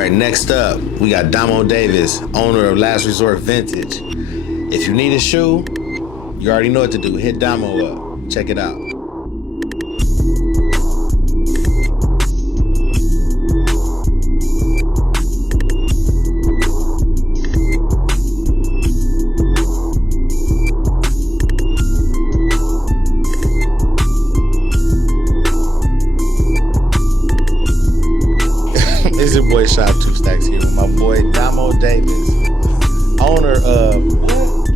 right, next up, we got Domo Davis, owner of Last Resort Vintage. If you need a shoe, you already know what to do. Hit Domo up. Check it out. It's your boy Shop Two Stacks here with my boy Domo Davis, owner of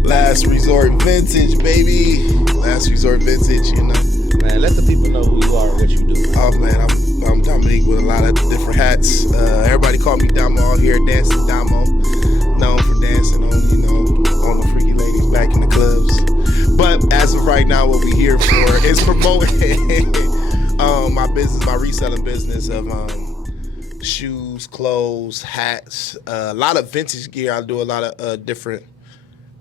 Last Resort Vintage, baby. Last Resort Vintage, you know. Man, let the people know who you are and what you do. Oh man, I'm Dominique with a lot of different hats. Everybody call me Domo out here, Dancing Domo. Known for dancing on the freaky ladies back in the clubs. But as of right now, what we here for is promoting my business, my reselling business of shoes, clothes, hats, a lot of vintage gear. I do a lot of different.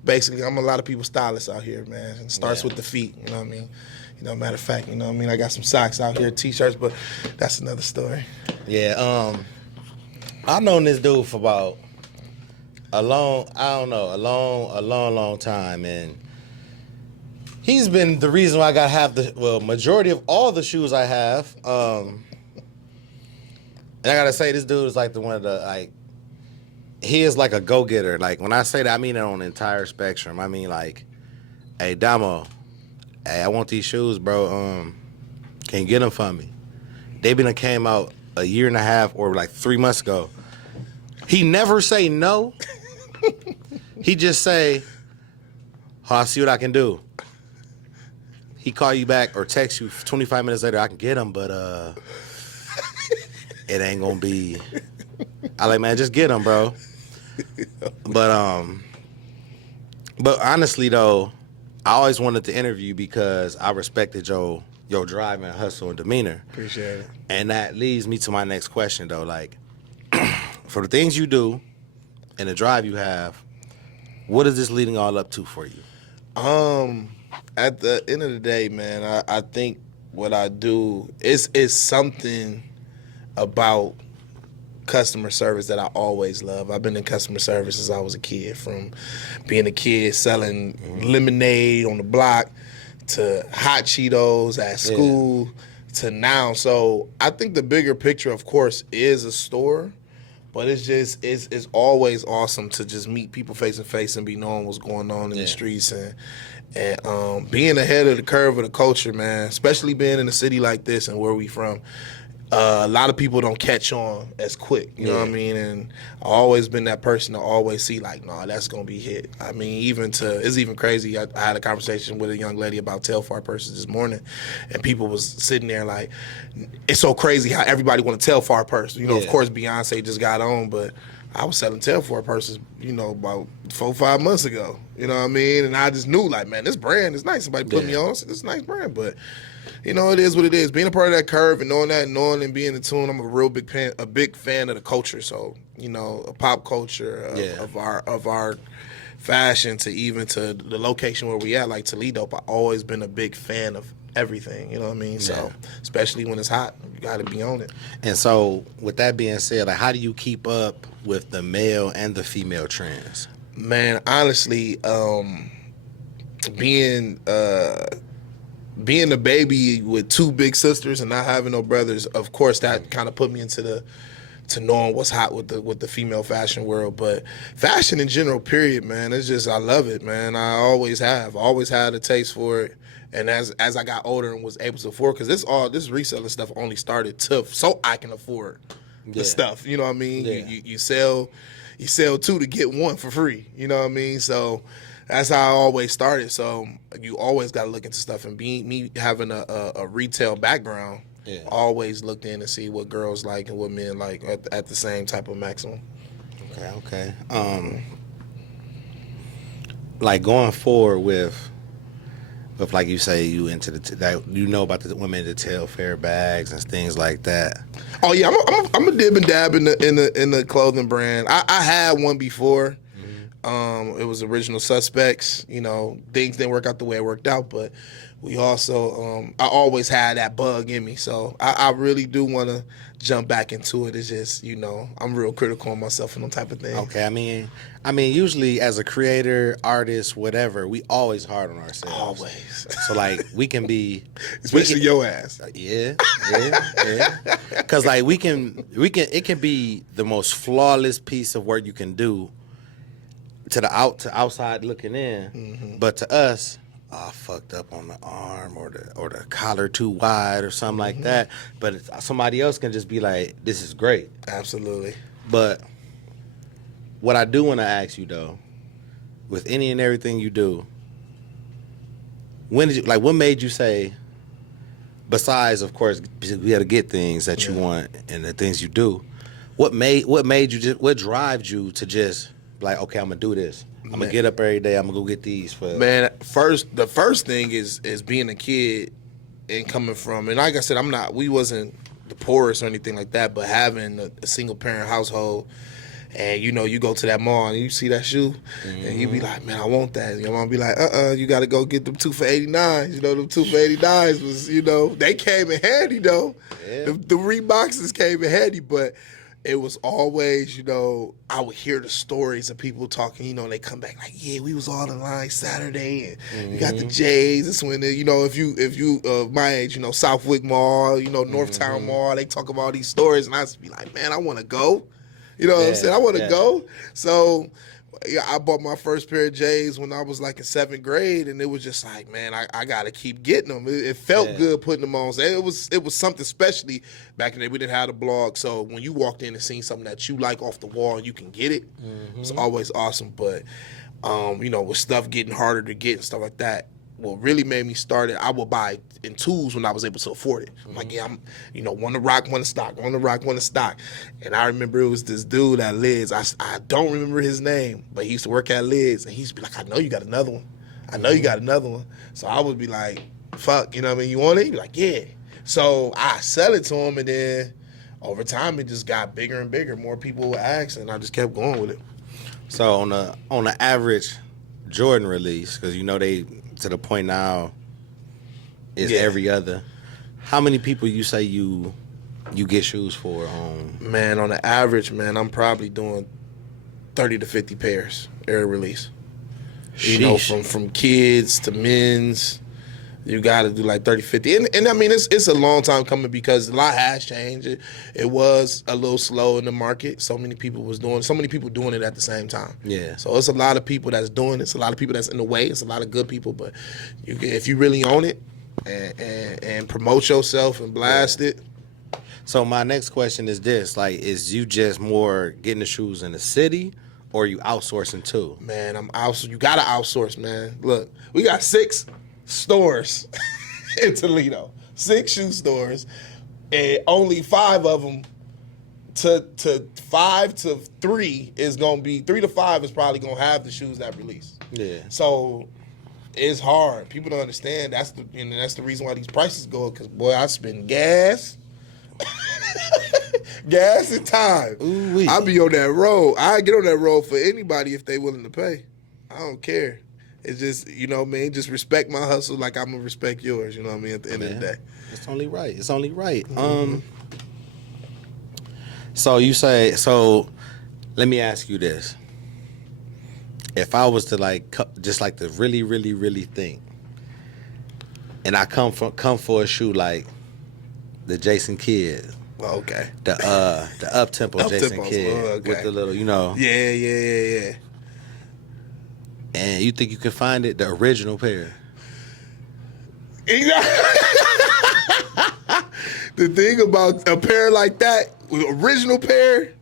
Basically, I'm a lot of people's stylist out here, man. It starts with the feet, you know what I mean? You know, matter of fact, you know what I mean? I got some socks out here, t-shirts, but that's another story. Yeah, I've known this dude for about a long time, and he's been the reason why I got majority of all the shoes I have. And I gotta say, this dude is like he is like a go-getter. Like, when I say that, I mean it on the entire spectrum. I mean, like, hey, Domo, hey, I want these shoes, bro. Can you get them for me? They came out a year and a half or like 3 months ago. He never say no. He just say, oh, I'll see what I can do. He call you back or text you 25 minutes later, I can get them, but it ain't gonna be. I like, man, just get them, bro. But honestly though, I always wanted to interview you because I respected your drive and hustle and demeanor. Appreciate it. And that leads me to my next question though. Like, for the things you do and the drive you have, what is this leading all up to for you? At the end of the day, man, I think what I do is something about customer service that I always love. I've been in customer service since I was a kid, from being a kid selling lemonade on the block to hot Cheetos at school to now. So I think the bigger picture, of course, is a store, but it's always awesome to just meet people face to face and be knowing what's going on in the streets and being ahead of the curve of the culture, man, especially being in a city like this and where we from. A lot of people don't catch on as quick, you know what I mean? And I've always been that person to always see like, nah, that's going to be hit. I mean, it's even crazy. I had a conversation with a young lady about tail fire purses this morning, and people was sitting there like, it's so crazy how everybody want a tail fire purse. You know, of course, Beyonce just got on, but I was selling tail fire purses, you know, about 4 or 5 months ago. You know what I mean? And I just knew, like, man, this brand is nice. Somebody put me on. I said, this is a nice brand, but you know, it is what it is. Being a part of that curve and knowing and being in tune, I'm a real big fan of the culture. So, you know, a pop culture of our fashion to even to the location where we at, like Toledo. I've always been a big fan of everything. You know what I mean? So, especially when it's hot, you got to be on it. And so, with that being said, like, how do you keep up with the male and the female trends? Man, honestly, being a baby with 2 big sisters and not having no brothers, of course, that kind of put me into knowing what's hot with the female fashion world. But fashion in general, period, man, it's just, I love it, man. I always have. Always had a taste for it. And as I got older and was able to afford, because this reselling stuff only started so I can afford the stuff. You know what I mean? Yeah. You sell 2 to get 1 for free. You know what I mean? So that's how I always started. So you always got to look into stuff. And me having a retail background, always looked in to see what girls like and what men like at the same type of maximum. Okay. Like, going forward with like you say, you into you know about the women that tell fair bags and things like that. Oh yeah, I'm a dib and dab in the clothing brand. I had one before. It was Original Suspects. You know, things didn't work out the way it worked out, but we also, I always had that bug in me. So I really do want to jump back into it. It's just, you know, I'm real critical on myself and that type of thing. Okay, I mean, usually as a creator, artist, whatever, we always hard on ourselves. Always. So like we can be, Especially your ass. yeah. Because like it can be the most flawless piece of work you can do to outside looking in, but to us, fucked up on the arm or the collar too wide or something like that. But somebody else can just be like, this is great. Absolutely. But what I do want to ask you though, with any and everything you do, what made you say, besides of course we got to get things that you want and the things you do, what drives you to just like, okay, I'm gonna do this. I'm gonna get up every day. I'm gonna go get these for. Man, the first thing is being a kid and coming from, and like I said, we wasn't the poorest or anything like that, but having a single parent household, and you know, you go to that mall and you see that shoe, and you be like, man, I want that. And your mom be like, you got to go get them 2 for $89. You know, them 2 for $89 was, you know, they came in handy though. Yeah. The Reeboxes came in handy, but it was always, you know, I would hear the stories of people talking, you know, and they come back like, yeah, we was all in line Saturday, and you got the J's. It's when, you know, if you my age, you know, Southwick Mall, you know, Northtown Mall, they talk about all these stories, and I just be like, man, I want to go. You know what I'm saying? I want to go. So yeah, I bought my first pair of J's when I was like in 7th grade, and it was just like, man, I got to keep getting them. It felt good putting them on. So it was something, especially back in the day. We didn't have a blog, so when you walked in and seen something that you like off the wall and you can get it, it's always awesome. But, you know, with stuff getting harder to get and stuff like that, what really made me start it, I would buy in twos when I was able to afford it. I'm like, yeah, I'm, you know, one to rock, one to stock, one to rock, one to stock. And I remember it was this dude at Lids. I don't remember his name, but he used to work at Lids, and he used to be like, I know you got another one. I know you got another one. So I would be like, fuck, you know what I mean? You want it? He'd be like, yeah. So I sell it to him, and then over time it just got bigger and bigger. More people would ask, and I just kept going with it. So on the average Jordan release, because you know they to the point now is every other. How many people you say you get shoes for? Man, on the average, man, I'm probably doing 30 to 50 pairs every release. You know, from kids to men's, you got to do like 30, 50. And I mean, it's a long time coming because a lot has changed. It was a little slow in the market. So many people doing it at the same time. Yeah. So it's a lot of people that's doing it. It's a lot of people that's in the way. It's a lot of good people. But if you really own it and promote yourself and blast it. So my next question is this. Like, is you just more getting the shoes in the city or are you outsourcing too? Man, you got to outsource, man. Look, we got 6 stores in Toledo, 6 shoe stores, and only 5 of them to 5 to 3 is gonna be 3 to 5 is probably gonna have the shoes that release. Yeah. So it's hard. People don't understand. That's the reason why these prices go up. Cause boy, I spend gas, gas and time. Ooh-wee. I be on that road. I get on that road for anybody if they willing to pay. I don't care. It's just, you know what I mean, just respect my hustle like I'm going to respect yours, you know what I mean, at the end of the day. It's only right. It's only right. So let me ask you this. If I was to to really, really, really think, and I come for a shoe like the Jason Kidd. Well, okay. The up-tempo Jason Kidd with the little, you know. Yeah. And you think you can find it, the original pair? The thing about a pair like that, original pair,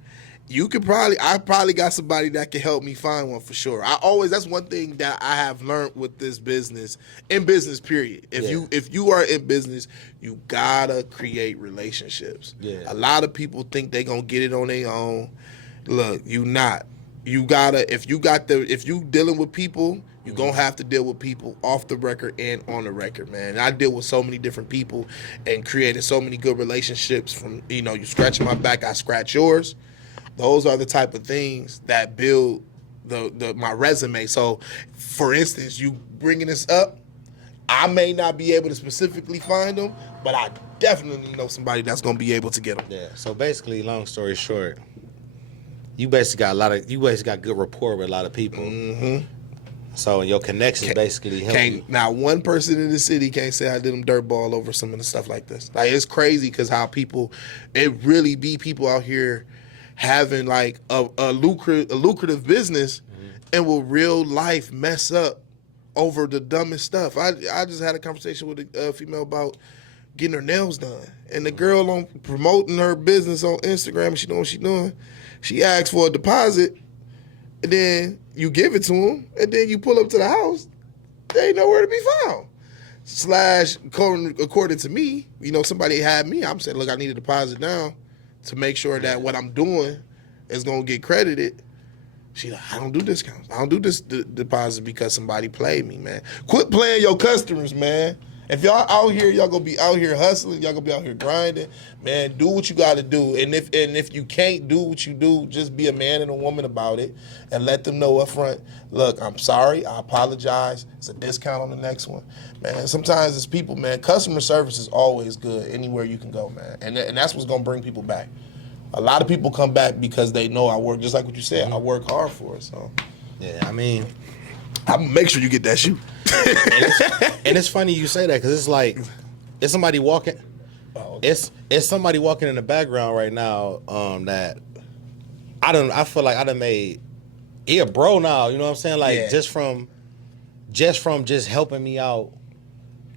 I probably got somebody that can help me find one for sure. That's one thing that I have learned with this business, in business period. If you are in business, you gotta create relationships. Yeah. A lot of people think they gonna get it on their own. Look, you not. You gotta, if you dealing with people, you're gonna have to deal with people off the record and on the record, man. I deal with so many different people and created so many good relationships from, you scratching my back, I scratch yours. Those are the type of things that build my resume. So, for instance, you bringing this up, I may not be able to specifically find them, but I definitely know somebody that's gonna be able to get them. Yeah. So basically, long story short, you basically got good rapport with a lot of people. Mm-hmm. So your connections basically help you. Now, one person in the city can't say I did them dirtball over some of the stuff like this. Like, it's crazy because how people, it really be people out here having like a lucrative business and will real life mess up over the dumbest stuff. I just had a conversation with a female about getting her nails done, and the girl on promoting her business on Instagram, and she know what she doing. She asked for a deposit, and then you give it to them, and then you pull up to the house, they ain't nowhere to be found. According to me, somebody had me. I'm saying, look, I need a deposit now to make sure that what I'm doing is gonna get credited. She like, I don't do discounts. I don't do this deposit because somebody played me, man. Quit playing your customers, man. If y'all out here, y'all gonna be out here hustling, y'all gonna be out here grinding, man. Do what you gotta do. And if you can't do what you do, just be a man and a woman about it and let them know up front, look, I'm sorry, I apologize. It's a discount on the next one. Man, sometimes it's people, man. Customer service is always good anywhere you can go, man. And that's what's gonna bring people back. A lot of people come back because they know I work, just like what you said, I work hard for it. So yeah, I mean, I'm gonna make sure you get that shoe. and it's funny you say that because it's like it's somebody walking. Oh, okay. It's somebody walking in the background right now. That I feel like I done made. He a bro now. You know what I'm saying? Like just from helping me out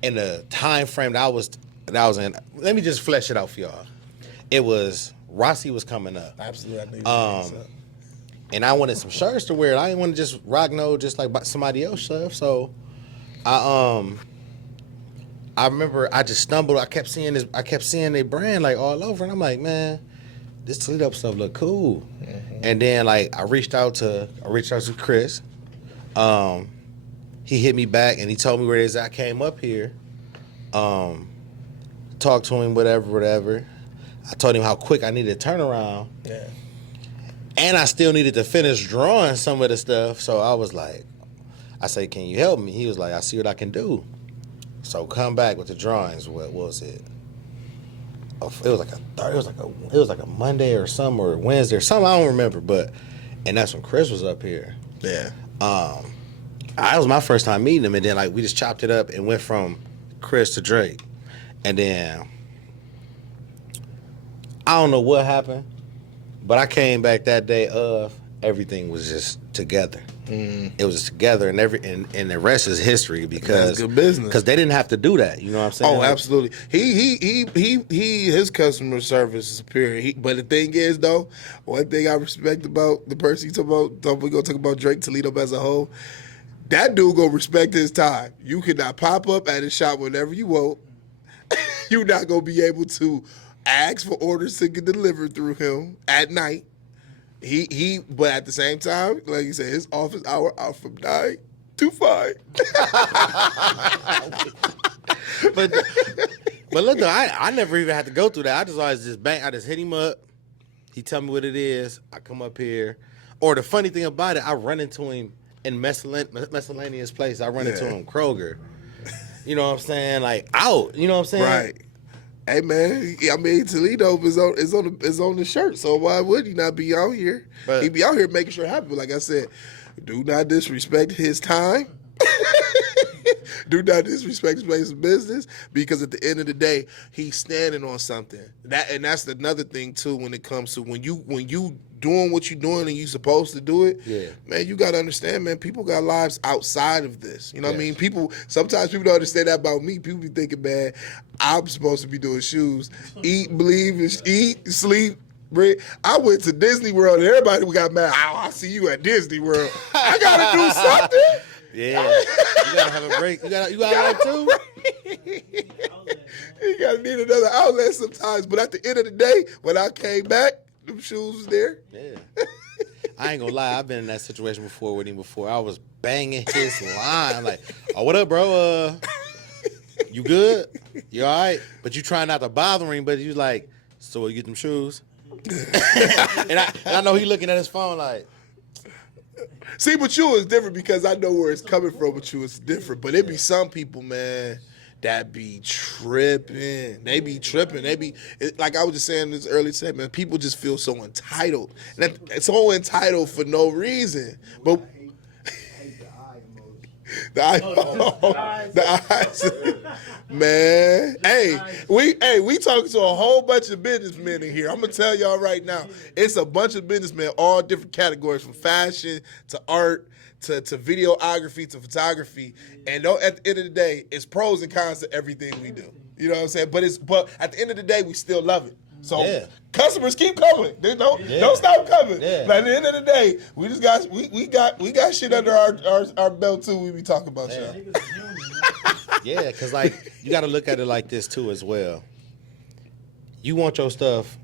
in the time frame that I was in. Let me just flesh it out for y'all. It was Rossi was coming up. Absolutely, I knew you and I wanted some shirts to wear. I didn't want to just rock just like somebody else stuff. So I remember I just stumbled. I kept seeing their brand like all over, and I'm like, man, this Toledo stuff look cool. Mm-hmm. And then like I reached out to Chris. He hit me back and he told me where it is. I came up here, talked to him, whatever. I told him how quick I needed to turn around. Yeah. And I still needed to finish drawing some of the stuff. So I was like, I said, can you help me? He was like, I see what I can do. So come back with the drawings. What was it? It was like a Monday or something, or Wednesday or something. I don't remember. And that's when Chris was up here. Yeah. That was my first time meeting him, and then like we just chopped it up and went from Chris to Drake. And then I don't know what happened, but I came back that day of everything was just together. It was just together, and the rest is history because that's good business. Because they didn't have to do that. You know what I'm saying? Oh, absolutely. His customer service is superior. But the thing is, though, one thing I respect about the person you talk about, we're gonna talk about Drake Toledo as a whole. That dude gonna respect his time. You cannot pop up at his shop whenever you want. You're not gonna be able to ask for orders to get delivered through him at night. But at the same time, like you said, his office hour out from 9 to 5. but look though, I never even had to go through that. I just always I just hit him up. He tell me what it is. I come up here. Or the funny thing about it, I run into him in miscellaneous place. I run into him Kroger. You know what I'm saying? Like out. You know what I'm saying? Right. Hey man, I mean Toledo is on the shirt, so why would he not be out here? He be out here making sure it happens. But like I said, do not disrespect his time. Do not disrespect his place of business, because at the end of the day, he's standing on something. That's another thing too when it comes to when you doing what you're doing and you supposed to do it. Yeah. Man, you gotta understand, man, people got lives outside of this. You know what I mean? Sometimes people don't understand that about me. People be thinking, man, I'm supposed to be doing shoes. Eat, sleep, breathe. I went to Disney World and everybody got mad. Oh, I see you at Disney World. I gotta do something. Yeah, you gotta have a break. You got like too. You gotta need another outlet sometimes. But at the end of the day, when I came back, them shoes was there. Yeah, I ain't gonna lie. I've been in that situation before with him before. I was banging his line. I'm like, oh, what up, bro? You good? You all right? But you trying not to bother him. But you like, so you get them shoes? and I know he looking at his phone like. See, but you is different because I know where it's coming from. But you is different. But it be some people, man, that be tripping. They be tripping. Like I was just saying this earlier today, man. People just feel so entitled, and it's so entitled for no reason. But the eyes, man. We talking to a whole bunch of businessmen in here. I'm gonna tell y'all right now, it's a bunch of businessmen, all different categories, from fashion to art to videography to photography. And at the end of the day, it's pros and cons to everything we do. You know what I'm saying? But at the end of the day, we still love it. So customers keep coming. They don't stop coming. Yeah. But at the end of the day, we just got we got shit under our belt too. We be talking about shit. Yeah, because like you got to look at it like this too as well. You want your stuff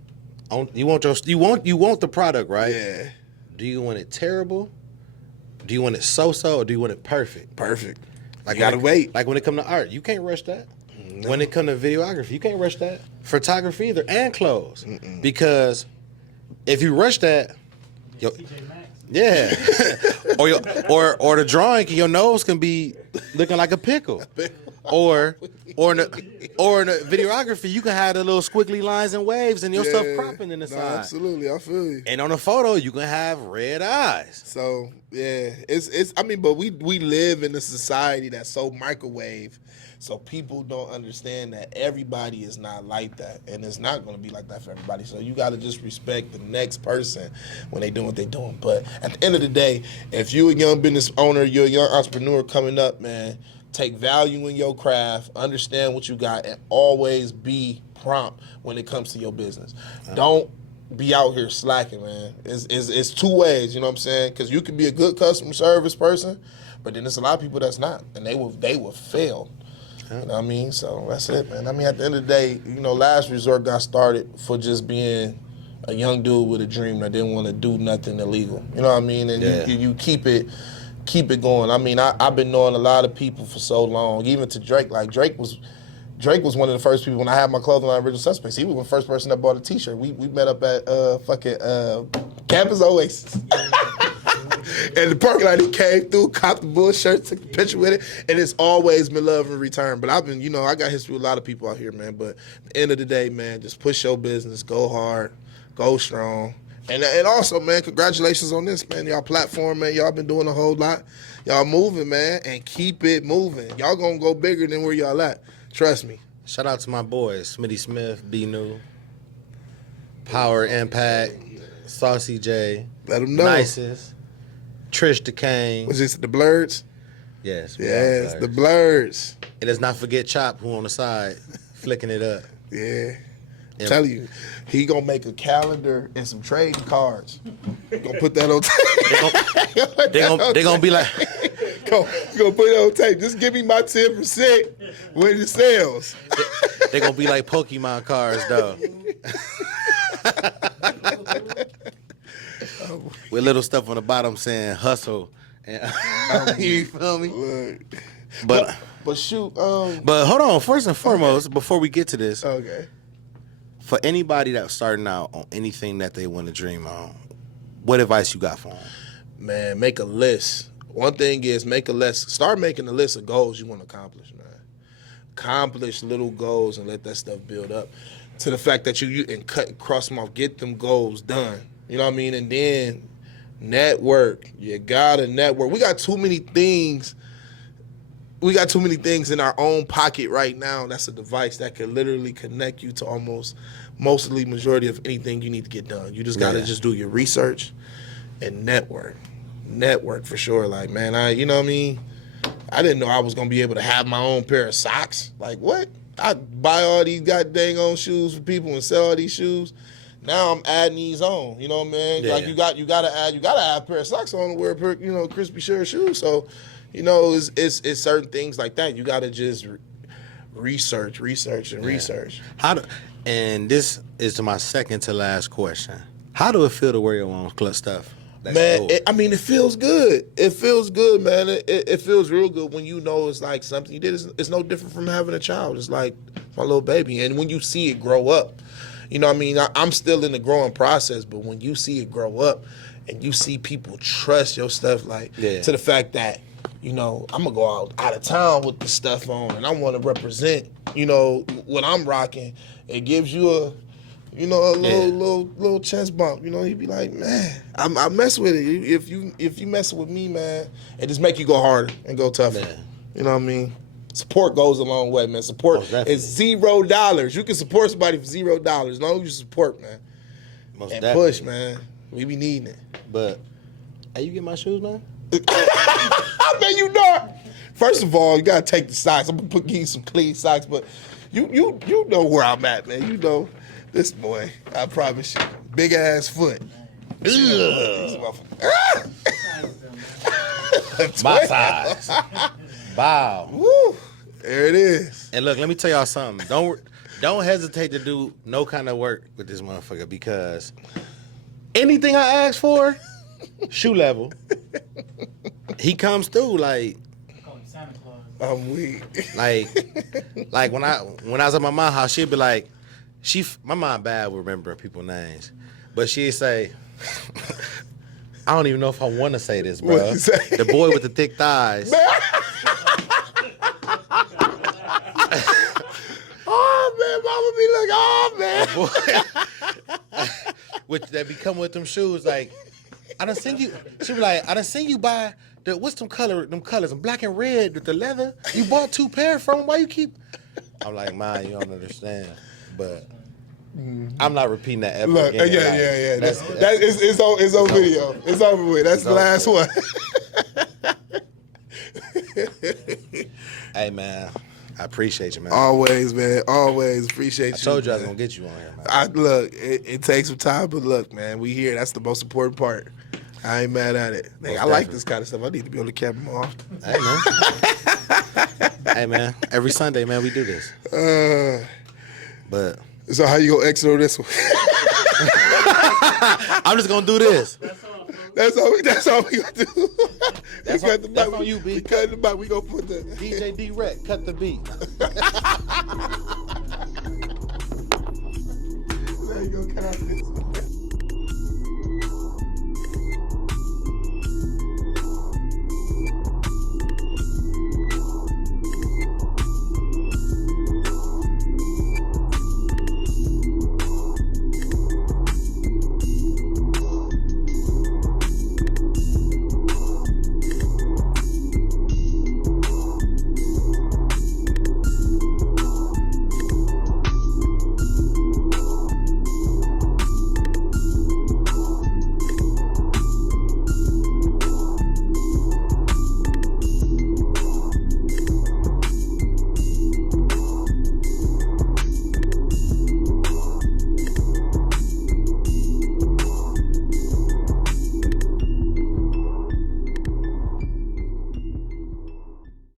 on. You want the product, right? Yeah. Do you want it terrible? Do you want it so-so, or do you want it perfect? Perfect. Like you gotta wait. Like when it come to art, you can't rush that. No. When it come to videography, you can't rush that. Photography either, and clothes. Because if you rush that, or the drawing, your nose can be looking like a pickle. Or in the videography, you can have the little squiggly lines and waves and your stuff cropping in the side. Absolutely, I feel you. And on the photo, you can have red eyes. So yeah, it's. I mean, but we live in a society that's so microwave. So people don't understand that everybody is not like that, and it's not going to be like that for everybody. So you got to just respect the next person when they doing what they doing. But at the end of the day, if you a young business owner, you're a young entrepreneur coming up, man, take value in your craft, understand what you got, and always be prompt when it comes to your business. Don't be out here slacking, man. It's two ways, you know what I'm saying? Because you can be a good customer service person, but then there's a lot of people that's not, and they will fail. You know what I mean? So that's it, man. I mean, at the end of the day, you know, Last Resort got started for just being a young dude with a dream that didn't want to do nothing illegal. You know what I mean? And you keep it going. I mean, I've been knowing a lot of people for so long, even to Drake. Like Drake was one of the first people when I had my clothing line, Original Suspects. He was the first person that bought a T-shirt. We met up at Campus Oasis. And the parking lot, he came through, copped the bull shirt, took the picture with it, and it's always been love in return. But I've been, I got history with a lot of people out here, man. But at the end of the day, man, just push your business, go hard, go strong. And also, man, congratulations on this, man. Y'all platform, man. Y'all been doing a whole lot. Y'all moving, man, and keep it moving. Y'all gonna go bigger than where y'all at. Trust me. Shout out to my boys, Smitty Smith, B New, Power Impact, Saucy J, let them know. Nicest, Trish the Kane. Was this the Blurs? Yes. Yes, the Blurs. And let's not forget Chop, who on the side, flicking it up. Yeah. I'm telling you, he gonna make a calendar and some trading cards. Gonna put that on tape. They gonna be like, gonna put it on tape. Just give me my 10% when it sells. They gonna be like Pokemon cards, though. With little stuff on the bottom saying hustle. And you feel me? Look. But shoot. But hold on. First and foremost, before we get to this, okay. For anybody that's starting out on anything that they want to dream on, what advice you got for them? Man, make a list. One thing is make a list. Start making a list of goals you want to accomplish, man. Accomplish little goals and let that stuff build up to the fact that you and cross them off. Get them goals done. You know what I mean? And then network. You gotta network. We got too many things. We got too many things in our own pocket right now. That's a device that can literally connect you to mostly majority of anything you need to get done. You just gotta just do your research and network. Network for sure. Like, man, you know what I mean? I didn't know I was gonna be able to have my own pair of socks. Like, what? I buy all these goddamn on shoes for people and sell all these shoes. Now I'm adding these on. You know what I mean? Yeah. Like you gotta have a pair of socks on to wear crispy shirt shoes. So, it's certain things like that. You gotta just research. And this is to my second to last question. How do it feel to wear your own clutch stuff? Man, it feels good. It feels good, man. It feels real good when you know it's like something you did. It's no different from having a child. It's like my little baby. And when you see it grow up, you know what I mean? I'm still in the growing process, but when you see it grow up and you see people trust your stuff, like to the fact that, you know, I'm gonna go out of town with this stuff on, and I want to represent, you know, what I'm rocking. It gives you a, you know, a little chest bump. You know, you'd be like, man, I mess with it. If you messing with me, man, it just make you go harder and go tougher. Man. You know what I mean? Support goes a long way, man. Support is $0. You can support somebody for $0 as long as you support, man. Most and definitely. Push, man. We be needing it. But, hey, you get my shoes, man? I mean, you know. First of all, you gotta take the socks. I'm gonna give you some clean socks, but you know where I'm at, man. You know this boy. I promise you, big ass foot. My size. Wow. Woo. There it is. And look, let me tell y'all something. Don't hesitate to do no kind of work with this motherfucker, because anything I ask for, shoe level, he comes through. Like, I'm weak. Like when I was at my mom's house, she'd be like, my mom bad with remembering people's names, but she'd say, I don't even know if I want to say this, bro. The boy with the thick thighs. Oh man, mama be like, oh man. Which that be coming with them shoes. Like, I done seen you. She be like, I done seen you buy what's them colors, them black and red with the leather. You bought 2 pair from. Why you keep? I'm like, man, you don't understand. But I'm not repeating that ever again. Yeah. It's on video. It's over with. That's the last one. Hey man, I appreciate you, man. Always, man. Always appreciate you. I told you man. I was gonna get you on here, man. Look, it takes some time, but look, man, we here. That's the most important part. I ain't mad at it. I like this kind of stuff. I need to be on the camera more often. Hey man. Hey man. Every Sunday, man, we do this. But so how you gonna exit on this one? I'm just gonna do this. That's all we gonna do. That's on you, B. We cut the mic. We gonna put the DJ D-Rec, cut the beat. There you go, cut out this.